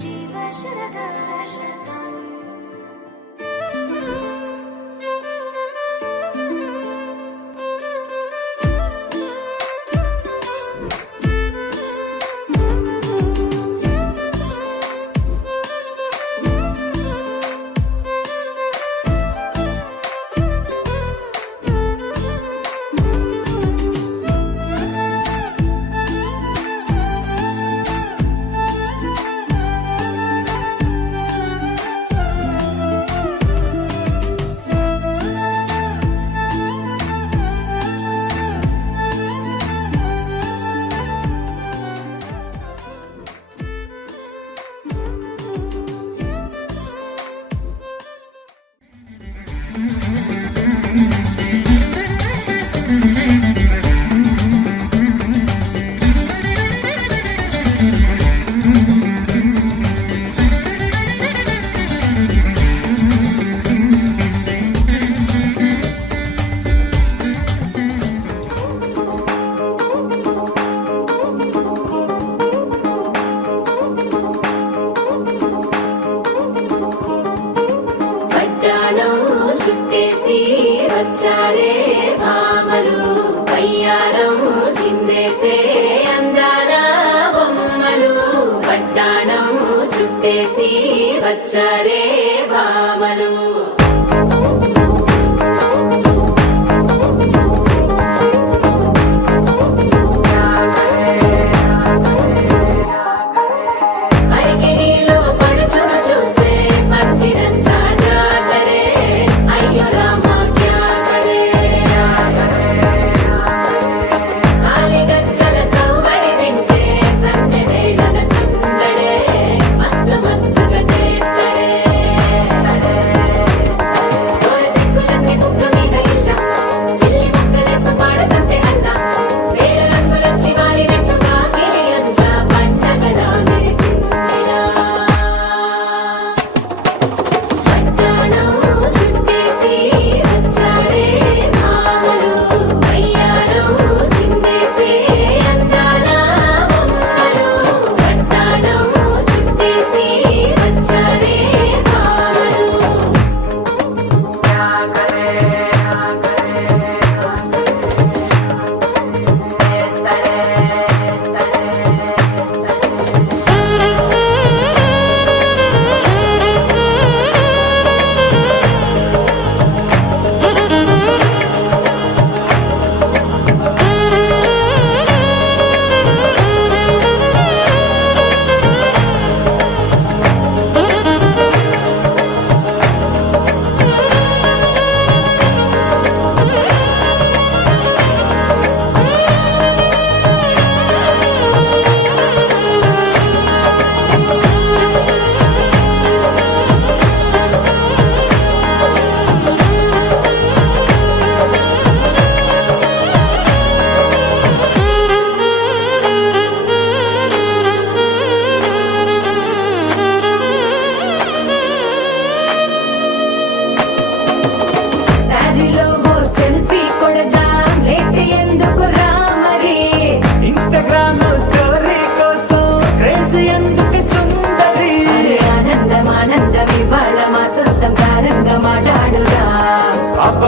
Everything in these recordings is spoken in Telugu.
जीव शरदशतम् చుట్టేసి వచ్చారే భామలు పయ్యారం చిందేసే అందాల బొమ్మలు పట్టాణం చుట్టేసి వచ్చారే భామలు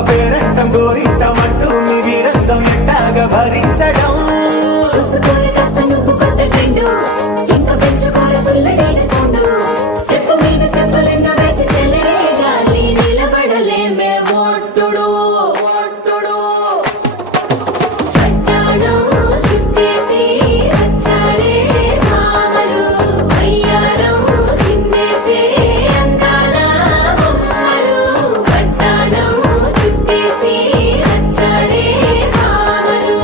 పేరంటం గోరింటమంటూ మీ వీరంగం ఎట్టాగా భరించడం చూసుకోని కాస్త నువ్వు కొత్త ట్రెండ్ ఇంకా పెంచుకోలే ఫుల్ డీజే సౌండ్ స్టెప్ మీద స్టెప్పులెన్నో వేసి చెలే గాలి నిలబడలేమే ఒట్టుడు ఒట్టుడు పట్టాణం చుట్టేసి వచ్చారే భామలు అయ్యారం చిందేసే అందాల బొమ్మలు పట్టాణం చుట్టేసి వచ్చారే భామలు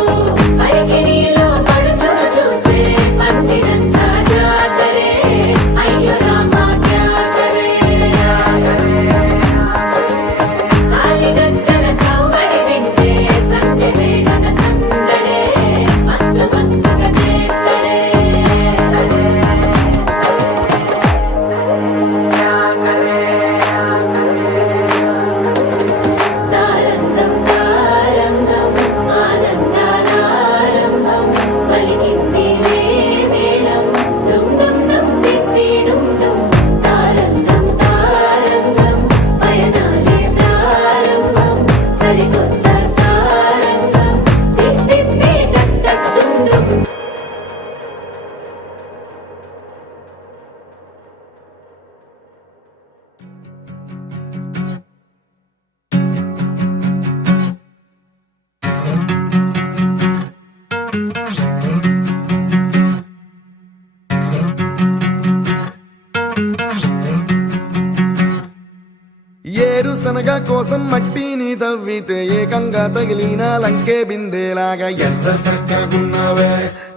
ఏరుశనగ కోసం మట్టిని తవ్వితే ఏకంగా తగిలిన లంకే బిందేలాగా ఎంత చక్కగున్నావే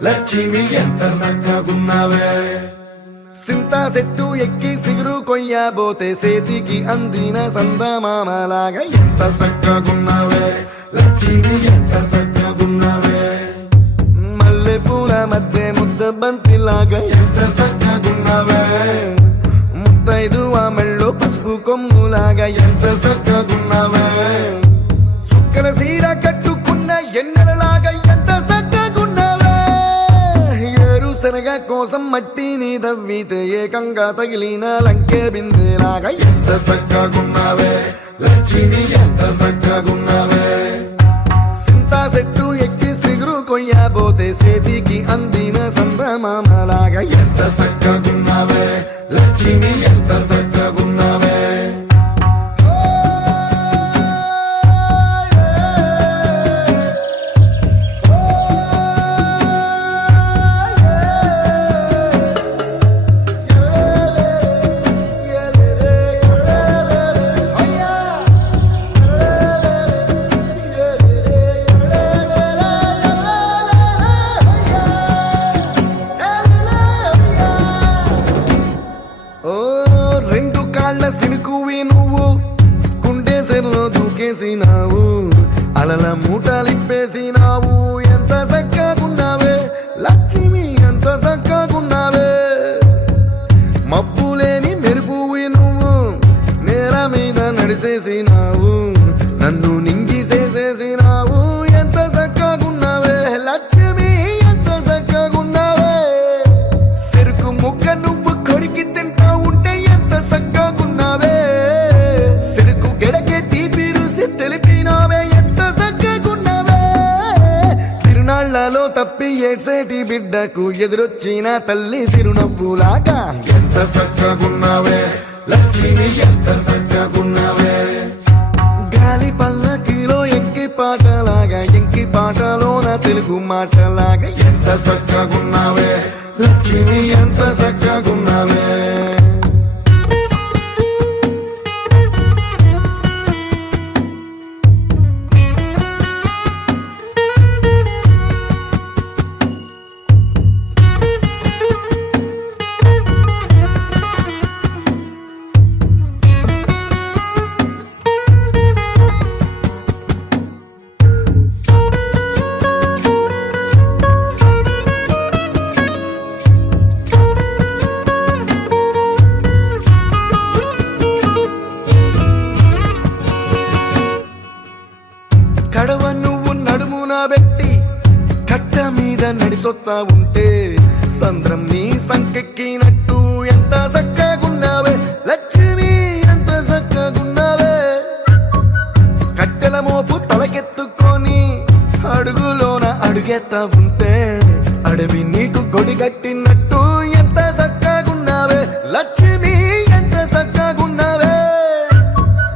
లక్ష్మి, ఎంత చక్కగున్నావే. సింతా చెట్టు ఎక్కి సిగురు కొయ్యబోతే చేతికి అందిన సందమామలాగా ఎంత చక్కగున్నావే లక్ష్మి, ఎంత చక్కగున్నావే. మల్లె పూల మధ్య ముద్ద బంతిలాగా ఎంత చక్కగున్నావే. ముత్తైదు ఆ మెళ్ళో పసుపు కొమ్ములాగా ఎంత చక్కగున్నావే. సుక్కల సీర కట్టుకున్న ఎన్నెలలాగా ఎంత చక్కగున్నావే. ఏరుశనగ కోసం మట్టిని తవ్వితే ఏకంగా తగిలిన లంకే బిందేలాగా ఎంత చక్కగున్నావే లక్ష్మి, ఎంత చక్కగున్నావే. సింతా చెట్టు ఎక్కి సిగురు కొయ్యబోతే చేతికి అందిన సందమామలాగా ఎంత చక్కగున్నావే లక్ష్మి, ఎంత చక్కగున్నావే. ఓ రెండు కాళ్ళ సినుకువి నువ్వు కుండేసెల్లో దూకేసినావు, అలల మూటలిప్పేసినావు. ఎంత చక్కగున్నావే లక్ష్మి, ఎంత చక్కగున్నావే. మబ్బులేని మెరుపువి నువ్వు నేల మీద నడిసేసినావు, నన్ను నింగిసేసేసినావు. ఎంత చక్కగున్నావే లక్ష్మి, ఎంత చక్కగున్నావే. చెరుకు ముక్క నువ్వు కొరికి తింటా ఉంటే ఎంత చక్కగున్నావే. చెరుకు గెడకే తీపి రుసి తెలిపినావే, ఎంత చక్కగున్నావే. తిరునాళ్లలో తప్పి ఏడ్సేటి బిడ్డకు ఎదురొచ్చిన తల్లి చిరునవ్వులాగా ఎంత చక్కగున్నావే లక్ష్మి, ఎంత చక్కగున్నావే. గాలి పల్లకిలో ఎంకి పాటలాగా ఎంకి పాటలోన తెలుగు మాటలాగా ఎంత చక్కగున్నావే లక్ష్మి, ఎంత చక్కగున్నావే. కడవ నువ్వు నడుమున పెట్టి కట్ట మీద నడిసొత్తా ఉంటే సంద్రం నీ సంకెక్కినట్టు ఎంత చక్కగున్నావే లక్ష్మి, ఎంత చక్కగున్నావే. కట్టెల మోపు తలకెత్తుకొని అడుగులోన అడుగెత్తా ఉంటే అడవి నీకు గొడిగట్టినట్టు ఎంత చక్కగున్నావే లక్ష్మి, ఎంత చక్కగున్నావే.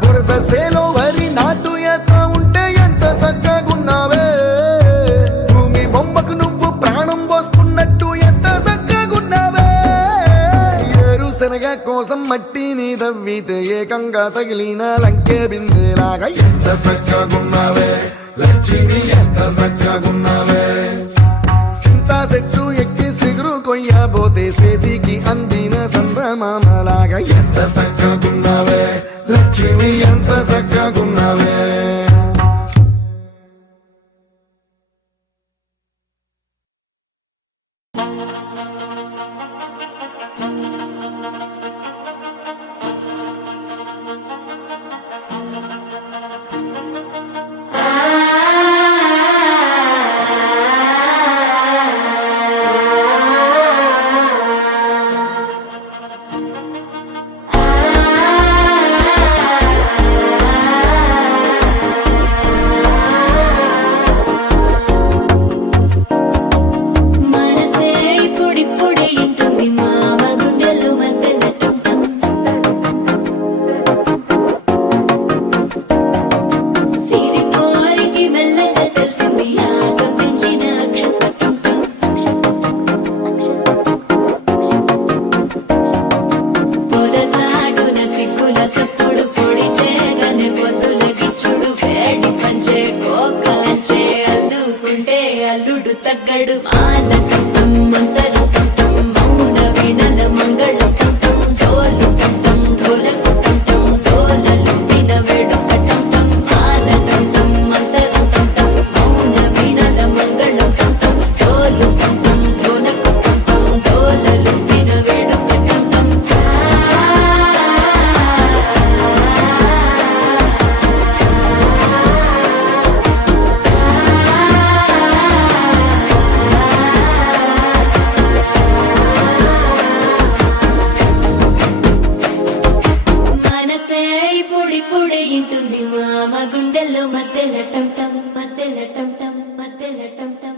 బురద సేలో వరి నాటు ఎత్తా ఉంటే ఎంత చక్కగున్నావే. భూమి బొమ్మకు నువ్వు ప్రాణం పోస్తున్నట్టు ఎంత చక్కగున్నావే. ఏరుశనగ కోసం మట్టిని తవ్వితే ఏకంగా తగిలిన లంకే బిందేలాగా ఎంత చక్కగున్నావే లక్ష్మి, ఎంత చక్కగున్నావే. సింతా చెట్టు ఎక్కి సిగురు కొయ్యబోతే చేతికి అందిన సందమామలాగా ఎంత చక్కగున్నావే లక్ష్మి, ఎంత చక్కగున్నావే. పొద్దున్నే పొద్దుల గిచ్చుడు వేడి పంచే కోకంచే అల్లుకుంటే అల్లుడు తగ్గడు మాల టం మంతరం టం మౌన వీణల మంగళం టం డోలు టం ఢోలకు టం డోలలు విన వేడుక టం మాల టం మంతరం టం మౌన వీణల మంగళం టం డోలు టం ఢోలకు టం డోలలు విన వేడుక టం మనసే ఇప్పుడిప్పుడే ఇంటుంది మామ గుండెల్లో మధ్యల టం టం మధ్యల టం టం మధ్యల టం టం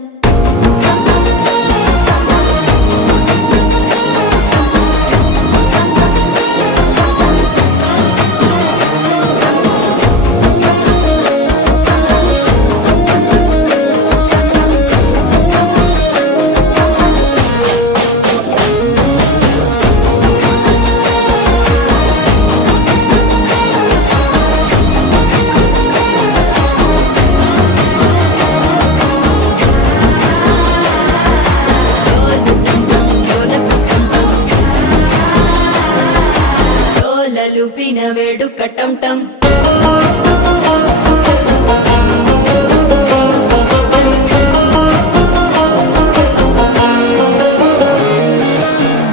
డోలలుపిన వేడుక టం టం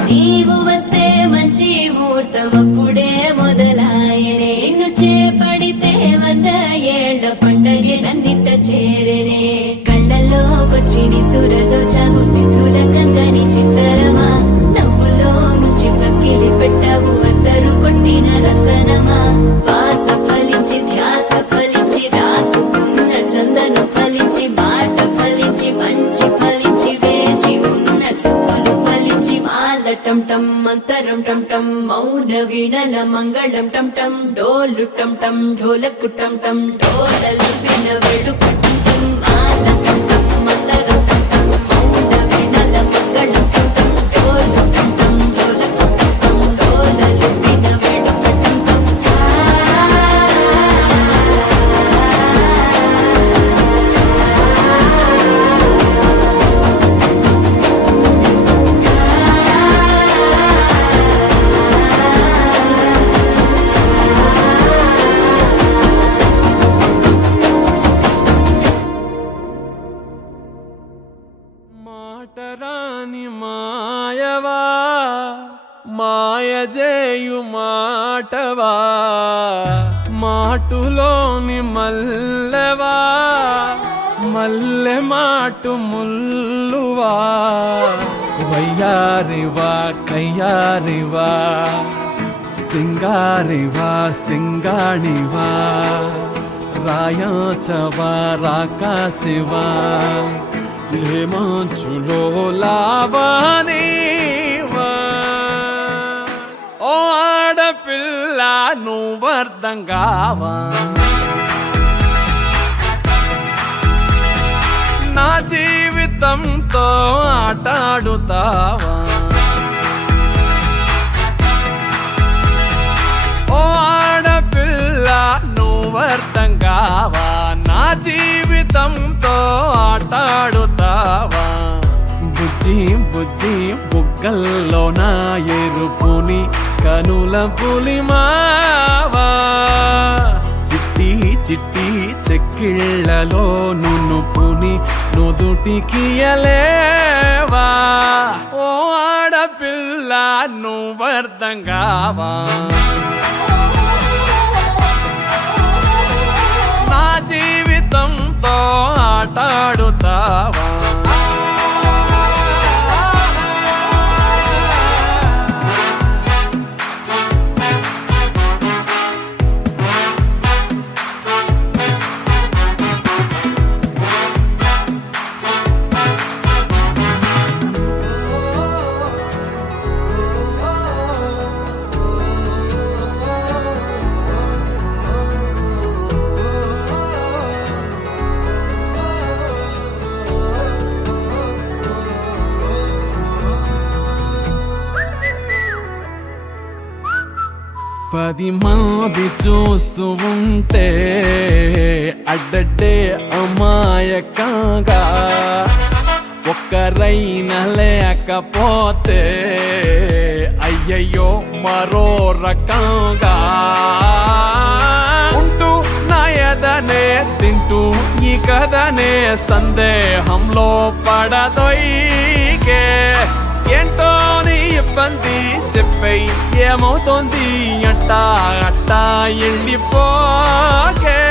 నీవు వస్తే మంచి ముహూర్తం అప్పుడే మొదలాయనే నిన్ను చేపడితే 100 ఏళ్ల పండగే నన్నిట్ట చేరనే కళ్ళల్లోకొచ్చి నిద్దురదో చావు సిద్ధుల కందని చిత్తరమా నవ్వులో ముంచి చక్కిలి పెట్టావు అద్దరు కొట్టిన రతనమా శ్వాస ఫలించి ధ్యాస ఫలించి రాసుకున్న చందన ఫలించి మాట ఫలించి మంచి ఫలించి వేచి ఉన్న చూపులు ఫలించి మాల టం టం మంతరం టం టం మౌన వీణల మంగళం టం టం డోలు టం టం ఢోలకు టం టం డోలలు విన వేడుక టం టం మాల టం టం మంతరం టం టం మౌన వీణల మంగళం టం టం డోలు టం టం ఢోలకు టం టం డోలలు విన వేడుక టం టం మాటరాని మాయవా మాయజేయు మాటవా మాటులోని మల్లెవా మల్లె మాటు ముల్లువా వయ్యారివా కయ్యారివా సింగారివా సింగాణివా రాయాచవా రాకాశివా లేమంచులో లావానివా ఓ ఆడపిల్ల నువ్వర్థం కావా నా జీవితంతో ఆటాడుతావా ఓ ఆడపిల్ల నువ్వర్థం కావా నా జీవితంతో ఆటాడుతావా బుజ్జి బుజ్జి బుగ్గల్లో నా ఎరుపుని కనుల పులిమావా చిట్టి చిట్టి చెక్కిళ్ళలో నునుపుని నుదుటికియలేవా ఓ ఆడపిల్ల నువ్వర్థం కావా నా జీవితంతో ఆటాడుతావా 10 మంది చూస్తూ ఉంటే అడ్డడ్డే అమాయకంగా ఒక్కరైనా లేకపోతే అయ్యయ్యో మరో రకంగా ఉంటూ నా ఎదనే తింటూ ఈ కథనే సందేహంలో పడదొయ్యే ఏంటో నీ ఇబ్బంది చెప్పేయ్ ఏమవుతోంది అట్టా అట్టా ఎండిపోకే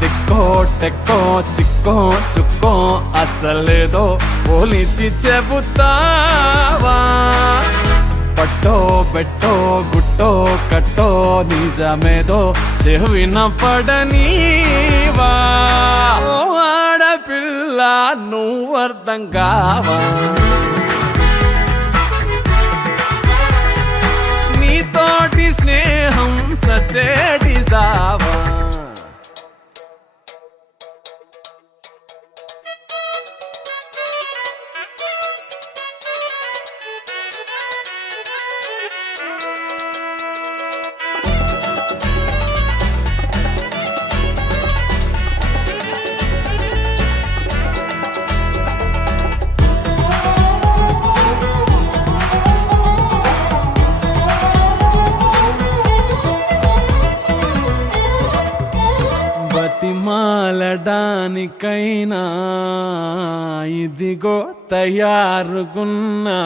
తిక్కో టెక్కో చిక్కో చుక్కో అసలేదో పోలిచి చెబుతావా పట్టో బెట్టో గుట్టో కట్టో నిజమేదో చెవిన పడనీవా ఓ ఆడపిల్ల నువ్వు అర్థం కావా నీతోటి స్నేహం సచేటి సావా బతిమాలడానికైనా ఇదిగో తయారుగున్నా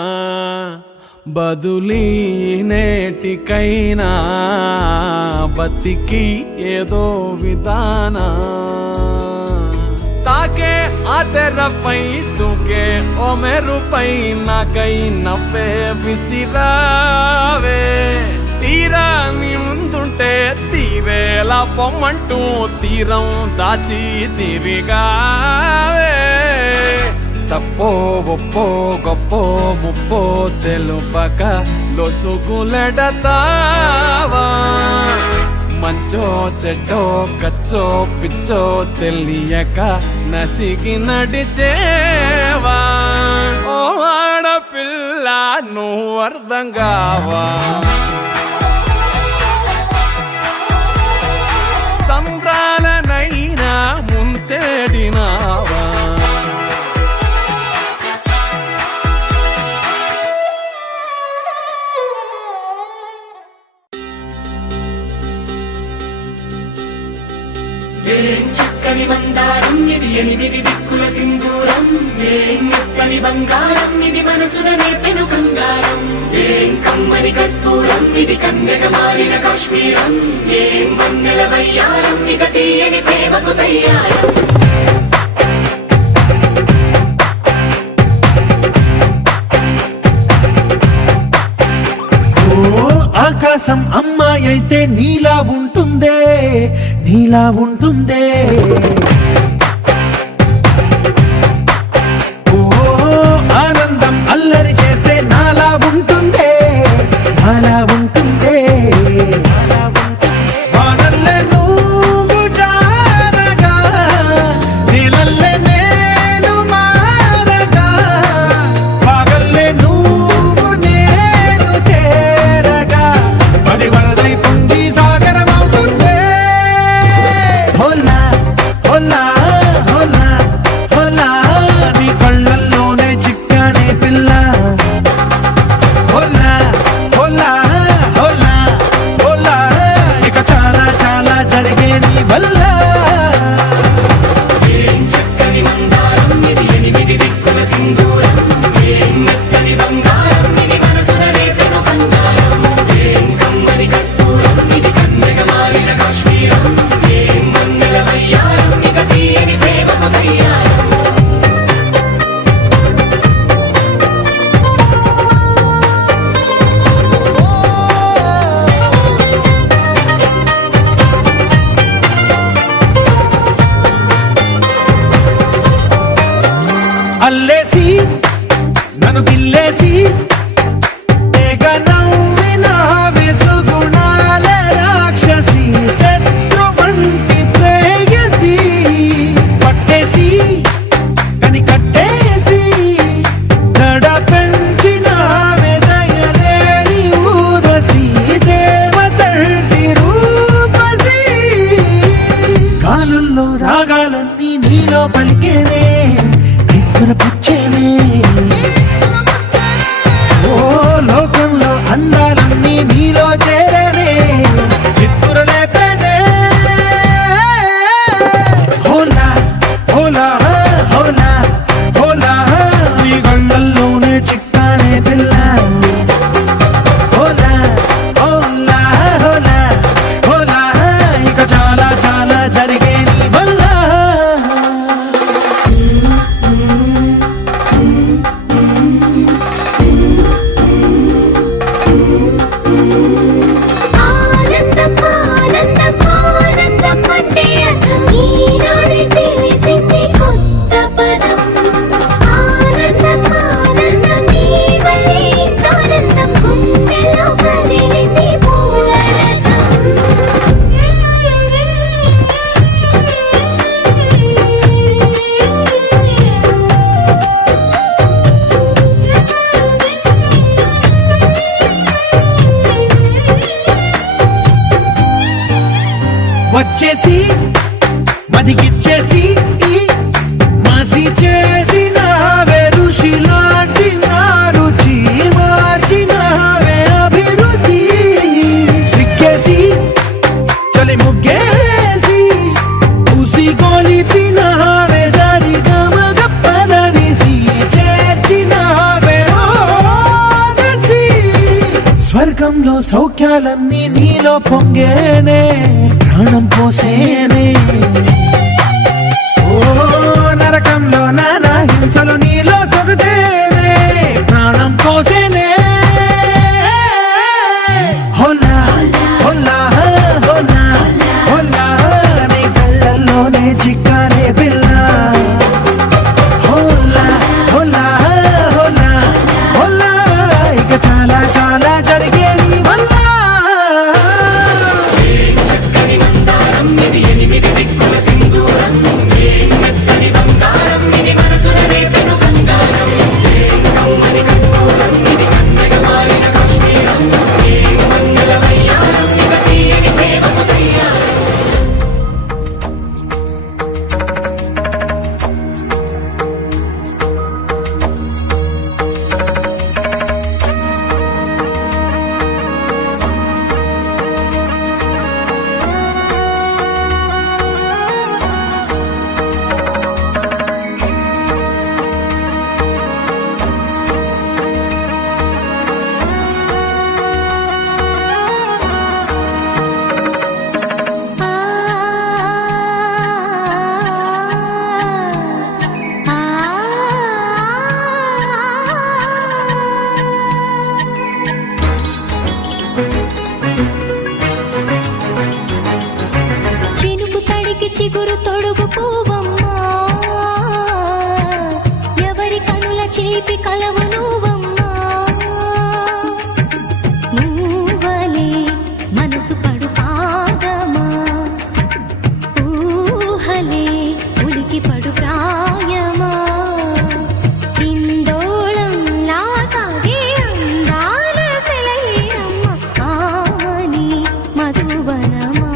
బదులీ నేటికైనా బతికి ఏదో విధానా తాకే ఆ తెరపై తూకే ఓ మెరుపై నాకై నవ్వే విసిరావే తీరా నీ ముందుంటే తీరేలా పొమ్మంటూ తీరం దాచి తిరిగావే తప్పో ఒప్పో గొప్పో ముప్పో తెలుపక లొసుగులెడతావా మంచో చెడ్డో కచ్చో పిచ్చో తెలియక నసిగి నడిచేవా ఓ ఆడపిల్ల నువ్వు అర్థం కావా సంద్రాలనైనా ముంచెడినావా ఏం చక్కని మందారం ఇది 8 దిక్కుల సింధూరం ఏం మెత్తని బంగారం ఇది మనసున నేపెను బంగారం ఏం కమ్మని కర్పూరం ఇది కన్యక మారిన కాశ్మీరం ఏం వన్నెల వయ్యారం ఇక తీయని ప్రేమకు తయ్యారం ఆకాశం అమ్మాయి అయితే నీలా ఉంటుందే నీలా ఉంటుందే ఓ ఆనందం అల్లరి చేస్తే నాలా ఉంటుందే నాలా ఉంటుందే వానల్లే నువ్వు జారగా నీలల్లే నేను మారగా పగల్లే నువ్వు నేను చేరగా పడి వరదై పొంగి సాగరమవుతుందే హోలా హోలా రాగంలో రాగాలన్నీ నీలో పలికేనే నిద్ర పుచ్చేనే ఓ లోకంలో అందాలన్నీ నీలో చేరనే నిద్ర లేపేనే హోలా హోలా హోలా హోలా నీ గళ్ళల్లోనే చిక్కానే పిల్ల హోలా హోలా హోలా హోలా ఇక చాలా చాలా జరిగే నీ వల్ల ఆనందం ఆనందం ఆనందం అంటే అర్థం ఈనాడే తెలిసింది కొత్త పదం ఆనందం ఆనందం నీ వల్లే ఆనందం గుండెలో కదిలింది వచ్చేసి మదిగిచ్చేసి మాసి చేసిన ఋషిలాంటి నా రుచి మార్చినవే అభిరుచి సిక్కేసి చలి ముగ్గేసి ఉసి గోలిపినవే సరి గమగప్పదనిసి చేర్చినవే ఓదసి స్వర్గంలో సౌఖ్యాలన్నీ నీలో పొంగేనే ప్రాణం పోసేనే ఓ నరకంలో నానా హింసలు నీలో సొగసేనే ప్రాణం పోసేనే హోలా హోలా హోలా హోలా నీ కళ్ళల్లోనే చిక్కానే పిల్ల హోలా హోలా హోలా హోలా ఇక చాలా చాలా జరిగే నీ వల్ల చక్కని మందారం ఇది ఎనిమిది దిక్కుల సింధూరం ఏం మెత్తని బంగారం ఇది మనసున రేపెను బంగారం ఏం కమ్మని కర్పూరం ఇది కన్నెగా మారిన కాశ్మీరం ఏం మంగళ వయ్యారం ఇక తీయని ప్రేమకు తయ్యారం చినుకు తడికి చిగురు తొడుగు పూవమ్మా ఎవరి కనుల చేపి కలవు నువ్వమ్మా నువ్వలే మనసు పడు పాదమా ఊహలే ఉలికి పడు ప్రాయమా ఇందోళంలా సాగే అందాల సెలయేరమ్మ ఆమని మధువనమా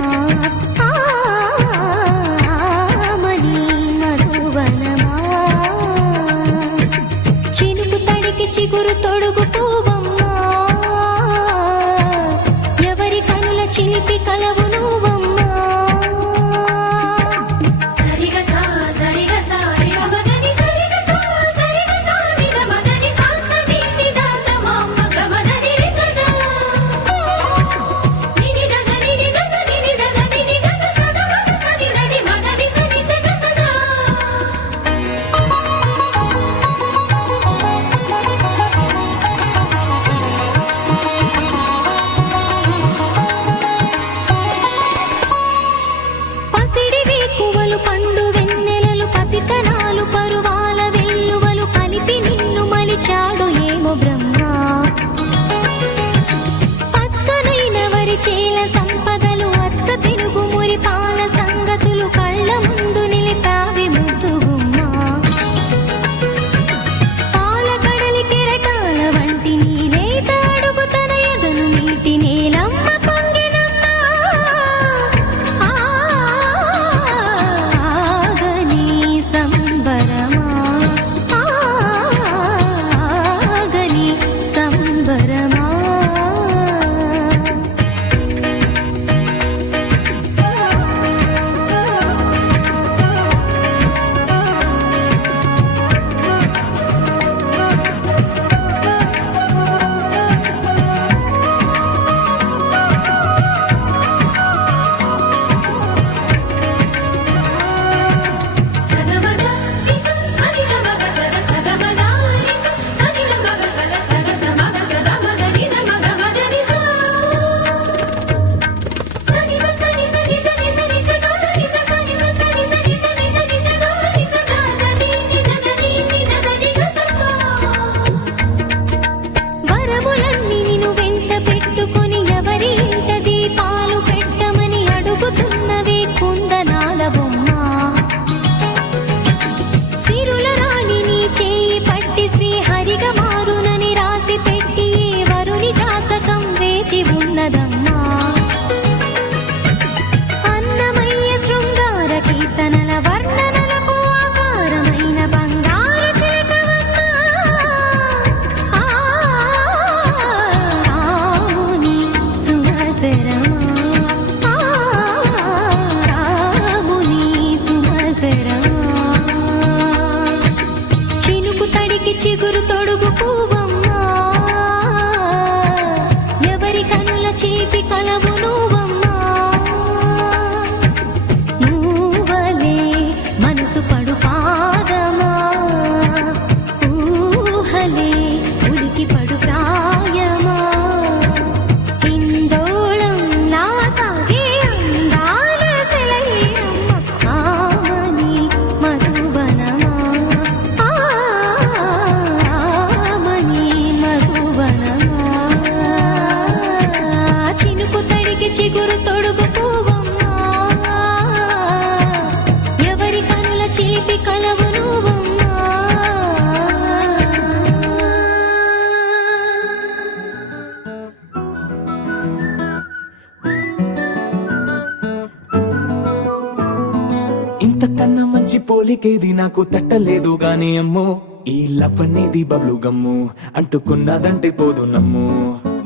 ఇంతకన్నా మంచి పోలికేది నాకు తట్టలేదు గాని అమ్మో ఈ లవ్ అనేది బబ్లు గమ్ము అంటుకున్నదంటే పోదు నమ్ము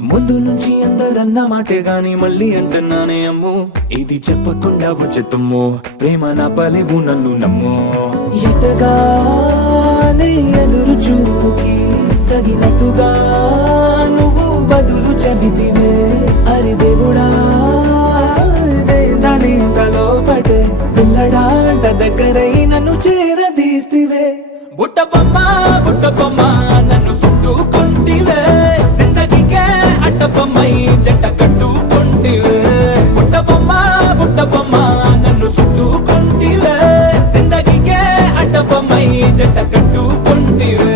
ముందు నుంచి అందరన్న మాటే గాని మళ్ళీ అంటున్నానే అమ్ము ఇది చెప్పకుండా వచ్చేతుమ్ము ప్రేమ నా పలేవు నన్ను నమ్ము ఎటగానే ఎదురు చూకి తగినట్టుగా నువ్వు బదులు చెబితివే అరి దేవుడా దాని లోపటే పిల్లడాంట దగ్గరై నన్ను చేరదీస్తివే బుట్ట బొమ్మ నన్ను చుట్టుకుంటివే జిందగీకే అట్ట బొమ్మై జంట కట్టుకుంటివే బుట్ట బొమ్మ నన్ను చుట్టుకుంటివే జిందగీకే అట్ట బొమ్మై జంట కట్టుకుంటివే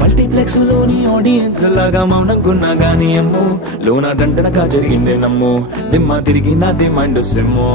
మల్టీప్లెక్స్ లోని ఆడియన్స్ లాగా మౌనంకున్నా గానీ అమ్ము లోన దండనగా జరిగిందే నమ్ము దిమ్మ తిరిగి నాది మైండ్ సిమ్ము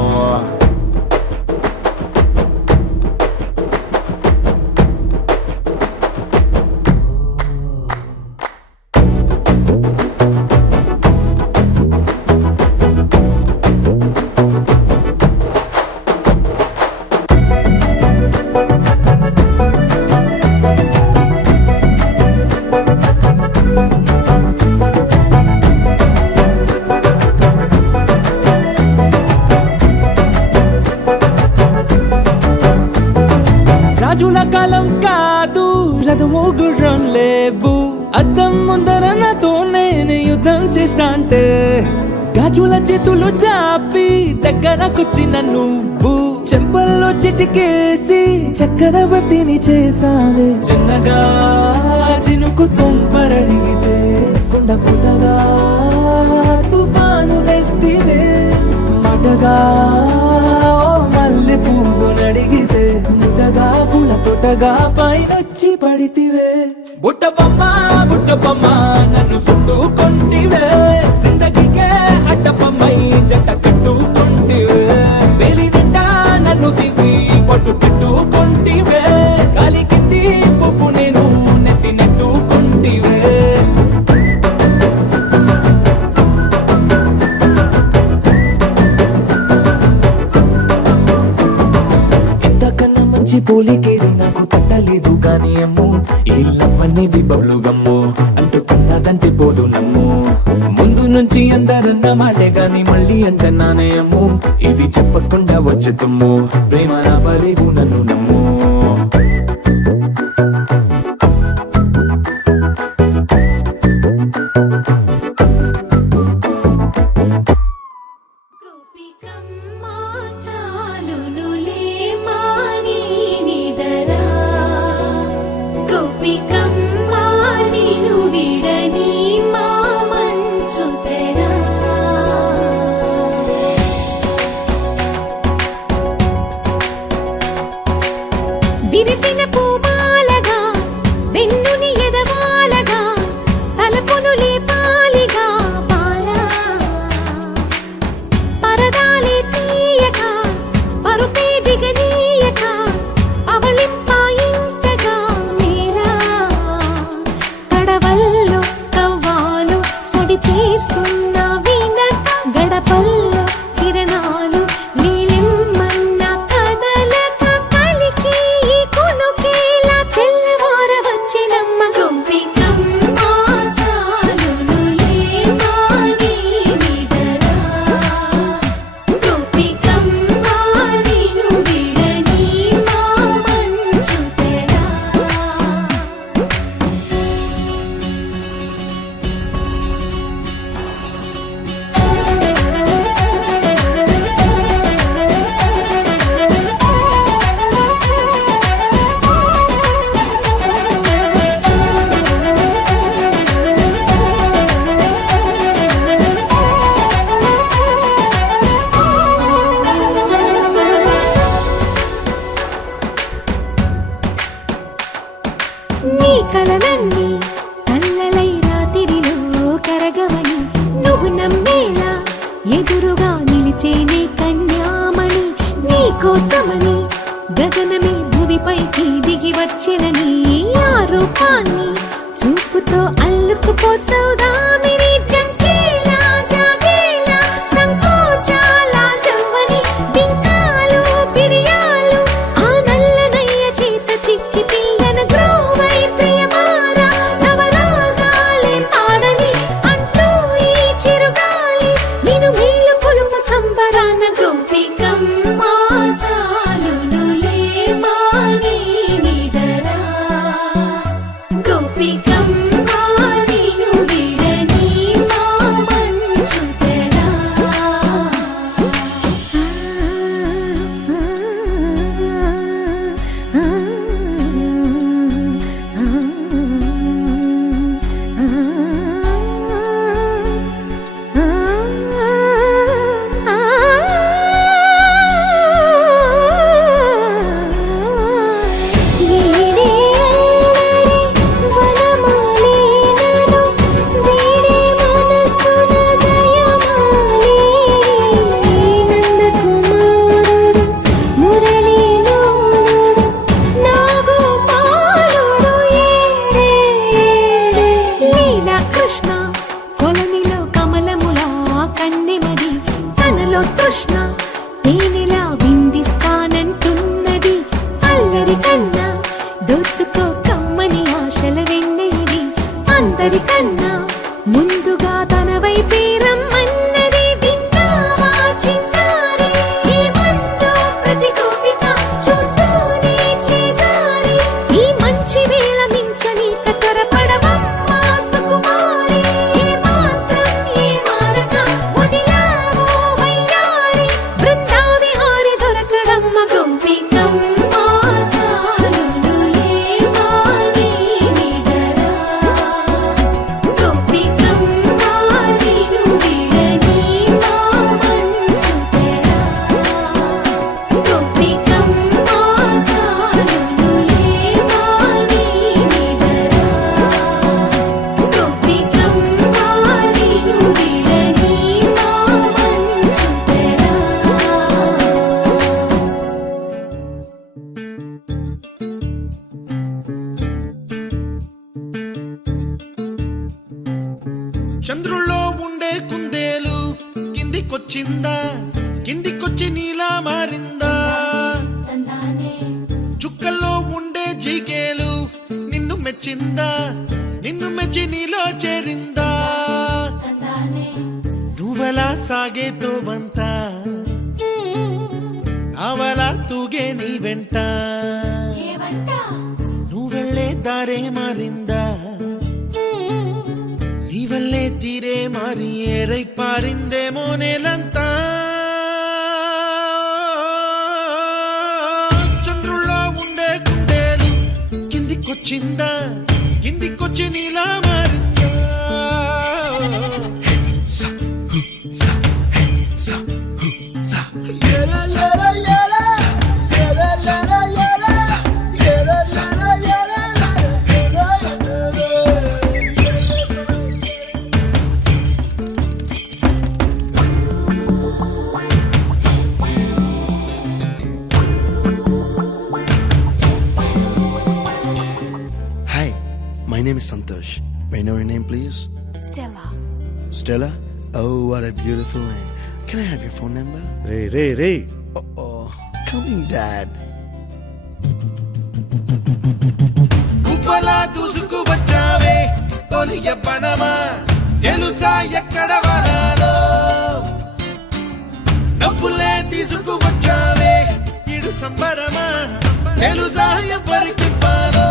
రాజుల కాలం కాదు రథము గుర్రం లేవు అద్దం ముందర నాతో నేను యుద్ధం చేస్తా అంటే గాజుల చేతులు చాపి దగ్గరకొచ్చిన నువ్వు చెంపల్లో చిటికేసి చక్రవర్తిని చేసావే చిన్నగా చినుకు తుంపరడిగితే కొండ పుటగా తుఫాను తెస్తివే మటగా మల్లె పువ్వు నడిగితే ముటగా పుల తొటగా పైనొచ్చి పడితివే బుట్ట బొమ్మ నన్ను చుట్టుకుంటివే జిందగీకే అట్ట బొమ్మై జంట కట్టుకుంటివే వేలి నిండా నన్ను తీసి పట్టు పెట్టుకుంటివే గాలి కింది పువ్వు నేను నెత్తి నెట్టుకుంటివే పోలికేది నాకు తట్టలేదు గాని అమ్ము ఈ లవ్ అనేది బబ్లు గమ్ము అంటుకున్నదంటే పోదు నమ్ము ముందు నుంచి అందరన్న మాటే గాని మళ్ళీ అంటున్నానే అమ్ము ఇది చెప్పకుండా వచ్చేతుమ్ము ప్రేమ నా పలేవు నన్ను నమ్ము గోపికమ్మా చాలునులే మాని నిదరా గోపికమ్మా నిను విడని మా మంచు తెరా విరిసిన పూమాలగా వెన్నుని ఎదవాలగా తలపును లేపాలిగా బాలా పరదాలే తీయక పరుపే దిగనీయక అవలింపాయింతగా మేరా కడవల్లో కవ్వాలు సడి తీస్తున్న వీణత గడపల్లో కిరణాలు నీలిమ్మన్న కదలక కలికి ఈ కొనుకేలా తెల్లవార వచ్చినమ్మ గోపికమ్మ చాలునులే మాని నిదరా గోపికమ్మ నిను విడని మా మంచు తెరా నీ కలలన్నీ కళ్ళలై రాత్రిలో కరగవని నువ్వు నమ్మేలా ఎదురుగా నిలిచేనే కన్యామణి నీ కోసమని గగనమే భూమిపైకి దిగి వచ్చినని ఆ రూపాన్ని చూపుతో అల్లుకుపోసి సౌదామిని జంకేలా జాగేలా సంకోచాల జవ్వని బింకాలు బిరియాలు ఆ నల్లనయ్య చేత చిక్కి పిల్లన గ్రోవై ప్రియమారా నవరాగాలే పాడని అంటూ ఈ చిరుగాలి నిన్ను మేలు కొలుపు సంబరాన గోపికమ్మ చాలునులే మాని నిదరా గోపికమ్మ నిన్ను విడని మా మంచు తెరా కృష్ణ కొలనిలో కమలములా కన్నెమది తనలో తృష్ణ తేనెలా విందిస్తానంటున్నది అల్లరి కన్నా దోచుకో కమ్మని ఆశల వెన్నెది అందరికన్నా ముందుగా తన వైపే రమ్మన్నది విన్నావా చిన్నారి ఏమందో ప్రతి గోపిక చూస్తూనే చేజారి ఈ మంచి వేళ మించని త్వరపడవమ్మా సుకుమారి ఏ మాత్రం ఏ మారక వదిలావో వయ్యారి బృందావిహారి దొరకడమ్మ గోపికమ్మ చాలునులే మాని నిదరా గోపికమ్మ నిన్ను విడని మా మంచు తెరా గోపికమ్మ చాలునులే మాని నిదరా గోపికమ్మ నిన్ను విడని మా మంచు తెరా చంద్రుల్లో ఉండే కుందేలు కిందికొచ్చిందా కిందికొచ్చి నీలా మారిందా చుక్కల్లో ఉండే జీకేలు నిన్ను మెచ్చిందా నిన్ను మెచ్చి నీలో చేరిందా నువ్వలా సాగే తోవంత నావలా తూగే నీ వెంట నువ్వెళ్ళే దారే మారిందా నీవల్లే తీరే మారి ఏరై పారిందేమో నేలంతా చంద్రుల్లో ఉండే కుందేలు కిందికొచ్చిందా కిందికొచ్చి నీలా మారిందా సా, హు, సా, హే, సా, హు, సా. ఏలా, ఏలా, ఏలా. ఏలా, ఏలా, ఏలా. సా, ఏలా, ఏలా, ఏలా. సా, ఏలా, ఏలా. Hi, my name is Santosh. May I know your name, please? Stella. Stella? Oh, what a beautiful name. Can I have your phone number? Ray Oh, coming, Dad. కుప్పలా దూసుకు వచ్చావే తొలి యవ్వనమా తెలుసా ఎక్కడ వరాలో డబ్బులే తీసుకు వచ్చావే ఇడు సంబరమా తెలుసా ఎవరికి పాలో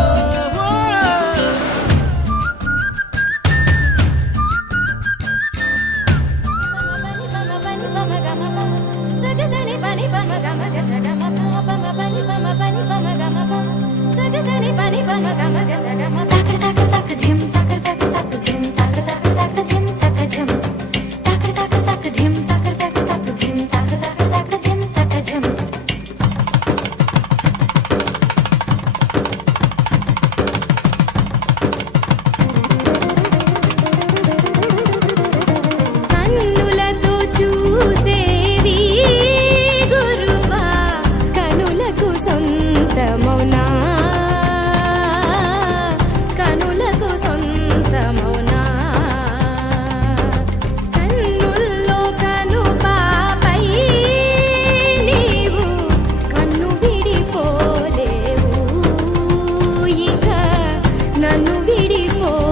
విడిపో